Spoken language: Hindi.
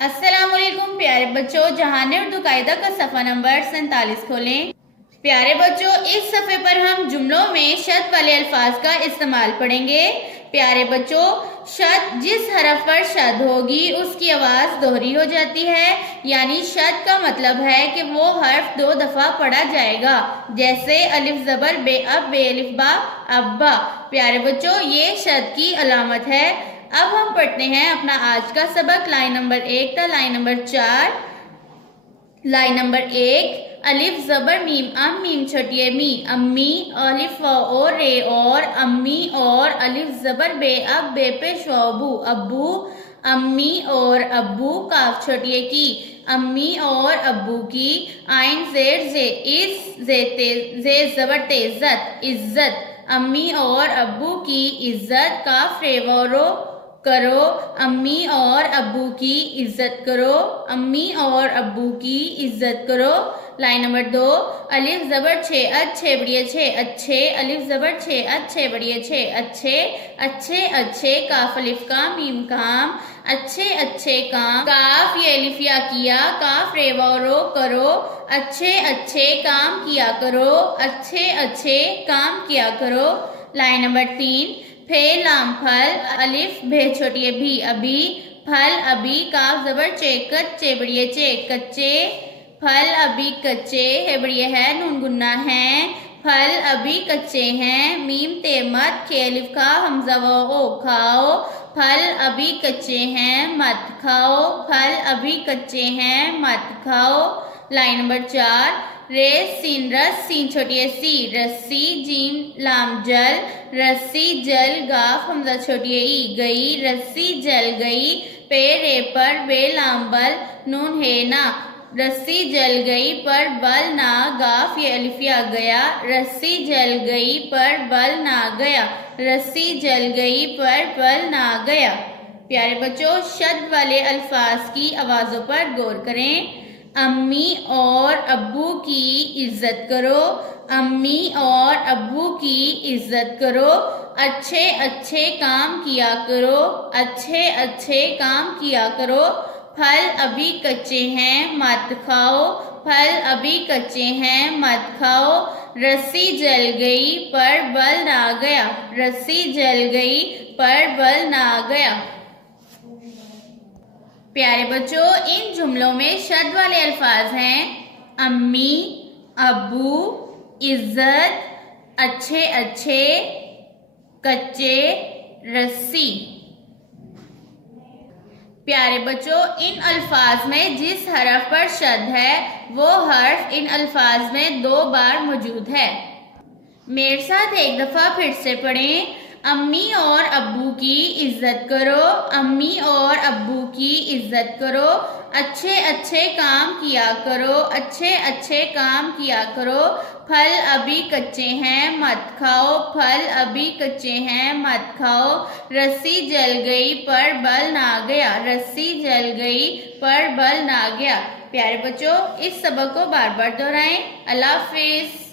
अस्सलाम वालेकुम प्यारे बच्चों, जहाने उर्दू कायदा का सफ़ा नंबर 47 खोलें। प्यारे बच्चों, इस सफ़े पर हम जुमलों में शद वाले अल्फाज का इस्तेमाल पढ़ेंगे। प्यारे बच्चों, शद जिस हरफ पर शद होगी उसकी आवाज़ दोहरी हो जाती है, यानी शद का मतलब है कि वो हर्फ 2 दफ़ा पढ़ा जाएगा। जैसे अलिफ ज़बर बे अब बे अलिफ बा अब्बा। प्यारे बच्चों, ये शद की अलामत है। अब हम पढ़ते हैं अपना आज का सबक। लाइन नंबर 1 था लाइन नंबर 4। लाइन नंबर 1, अलिफ जबर मीम अम मीम छटिए मी अम्मी, अलिफ और रे और अम्मी और अलिफ जबर बे अब बे पे शोबू अब्बू, अम्मी और अब्बू काफ छटिए की अम्मी और अब्बू की, आइन जेर जे इस जे जबर ते इज्जत इज्जत, अम्मी और अब्बू की इज्जत, काफ रेवरो करो अम्मी और अब्बू की इज्जत करो, अम्मी और अब्बू की इज्जत करो। लाइन नंबर 2, अलिफ जबर छे अच्छे बढ़िए छे अच्छे, अलिफ जबर छे अच्छे बढ़िए छे अच्छे, अच्छे अच्छे काफ अलिफ काम मीम काम, अच्छे अच्छे काम, काफ ये अलिफ या किया, काफ रेवा रो करो, अच्छे अच्छे काम किया करो, अच्छे अच्छे काम किया करो। लाइन नंबर 3, फे लाम फल अलिफ भे छोटिए भी अभी, फल अभी, काफ जबर चे कच्चे बढ़िए चे कच्चे, फल अभी कच्चे है बढ़िए है नून गुन्ना है, फल अभी कच्चे हैं, मीम ते मत खे अलिफ खा हमजा वो ओ खाओ, फल अभी कच्चे हैं मत खाओ, फल अभी कच्चे हैं मत खाओ। लाइन नंबर 4, रेस सीन रस सीन छोटिए सी रस्सी, जीम लाम जल रस्सी जल, गाफ हमजा छोटिए ई गई रस्सी जल गई, पे रे पर बे लाम बल नून है ना, रस्सी जल गई पर बल ना, गाफ ये अलिफिया गया, रस्सी जल गई पर बल ना गया, रस्सी जल गई पर बल ना गया। प्यारे बच्चों, शद वाले अल्फाज की आवाज़ों पर गौर करें। अम्मी और अब्बू की इज्जत करो, अम्मी और अब्बू की इज्जत करो, अच्छे अच्छे काम किया करो, अच्छे अच्छे काम किया करो, फल अभी कच्चे हैं मत खाओ, फल अभी कच्चे हैं मत खाओ, रस्सी जल गई पर बल ना गया, रस्सी जल गई पर बल ना गया। प्यारे बच्चों, इन जुमलों में शद वाले अल्फाज हैं अम्मी, अब्बू, इज्जत, अच्छे अच्छे, कच्चे, रस्सी। प्यारे बच्चों, इन अल्फाज में जिस हरफ पर शद है वो हर्फ इन अल्फाज में 2 बार मौजूद है। मेरे साथ एक दफा फिर से पढ़ें। अम्मी और अब्बू की इज्जत करो, अम्मी और अब्बू की इज्जत करो, अच्छे अच्छे काम किया करो, अच्छे अच्छे काम किया करो, फल अभी कच्चे हैं मत खाओ, फल अभी कच्चे हैं मत खाओ, रस्सी जल गई पर बल ना गया, रस्सी जल गई पर बल ना गया। प्यारे बच्चों, इस सबक को बार बार दोहराएं। अल्लाह हाफिज।